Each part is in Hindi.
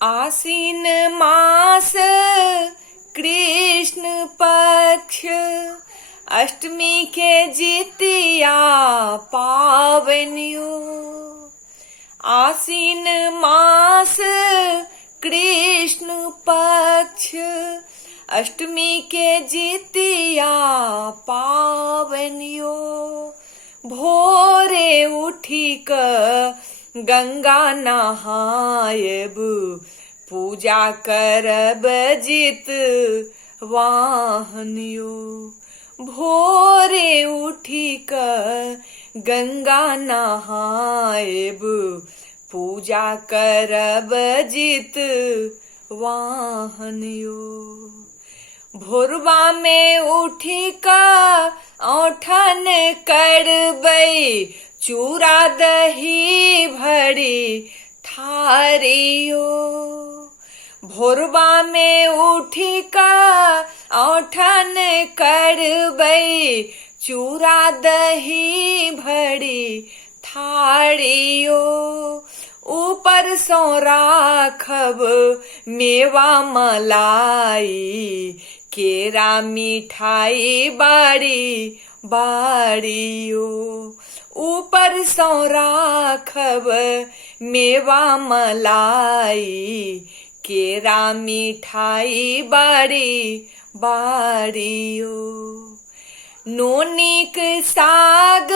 आसीन मास कृष्ण पक्ष अष्टमी के जितिया पावनियो। आसीन मास कृष्ण पक्ष अष्टमी के जितिया पावनियो। भोरे उठी क गंगा नहायब पूजा करब जित वाहनियो। भोरे उठी क गंगा नहायब पूजा करब जित वाहनियो। भोरबा में उठी का औठन करबै चूड़ा दही भरी थारियो। भोरबा में उठी का औठन करबै चूड़ा दही भरी थारियो। ऊपर सो राखब मेवा मलाई केरा मिठाई बाड़ी बाड़ियो। ऊपर सो राखब मेवा मलाई केरा मिठाई बाड़ी बाड़ियो। नोनीक साग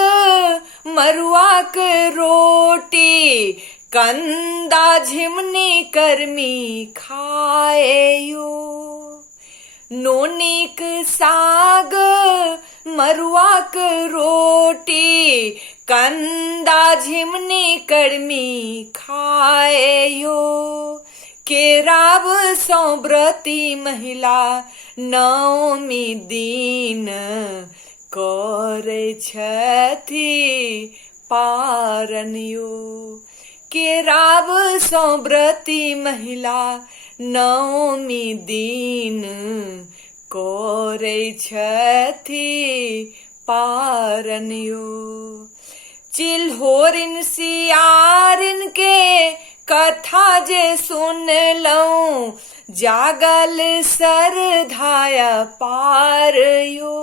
मरुआक रोटी कंदा झिमनी कर्मी खाएयो। नोनीक साग मरुआक रोटी कंदा झिमनी कर्मी खाएयो। केराब सो व्रती महिला नवमी दिन करे छथि पारनियो। केराब सो व्रती महिला नवमी दिन करे छथि पारनियो। चिल्होरिन सियारिन के कथा जे सुनलौं जागल सरधाया पारयो।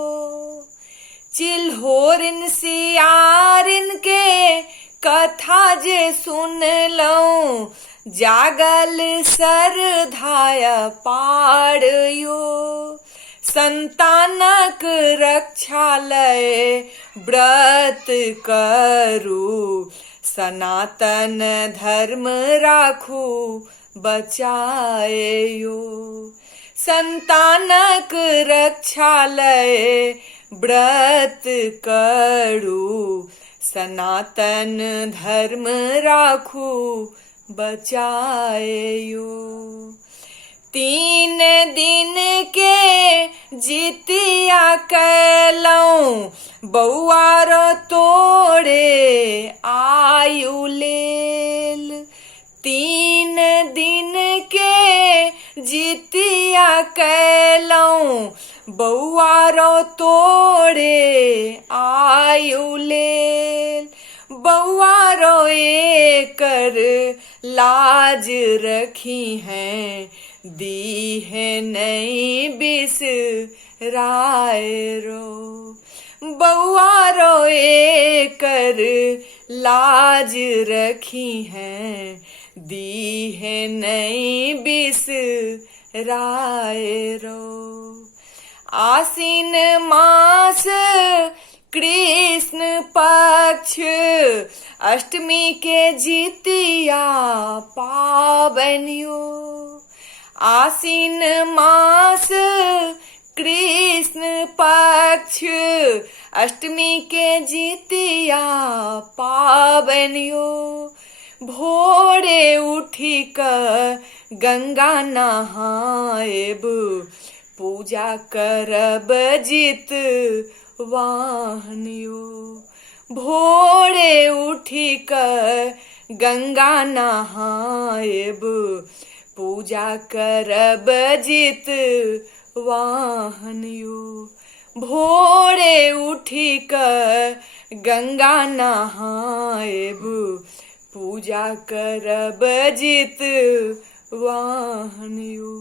चिल्होरिन सियारिन के कथा जे सुनलौं जागल सरधाया पारयो। संतानक रक्षालय व्रत करू सनातन धर्म राखू बचाएयो। संतानक रक्षालय व्रत करू सनातन धर्म राखू बचाएयो। 3 दिन के जितिया कैलौं बौआर तोड़े आयु लेल। 3 दिन के जितिया कैलौं बौआर तोड़े आयु लेल। बौआरो एकर लाज रखी हैं दी है नहीं बिसराए रो। बौआरो एकर लाज रखी हैं दी है नहीं बिसराए रो। आसीन मास कृष्ण पक्ष अष्टमी के जितिया पावनियो। आसीन मास कृष्ण पक्ष अष्टमी के जितिया पावनियो। भोरे उठी क गंगा नहायब पूजा करब जित वाहनियो। भोरे उठी क गंगा नहायब पूजा करब जित वाहनियो। भोरे उठी क गंगा नहायब पूजा करब जित वाहनियो।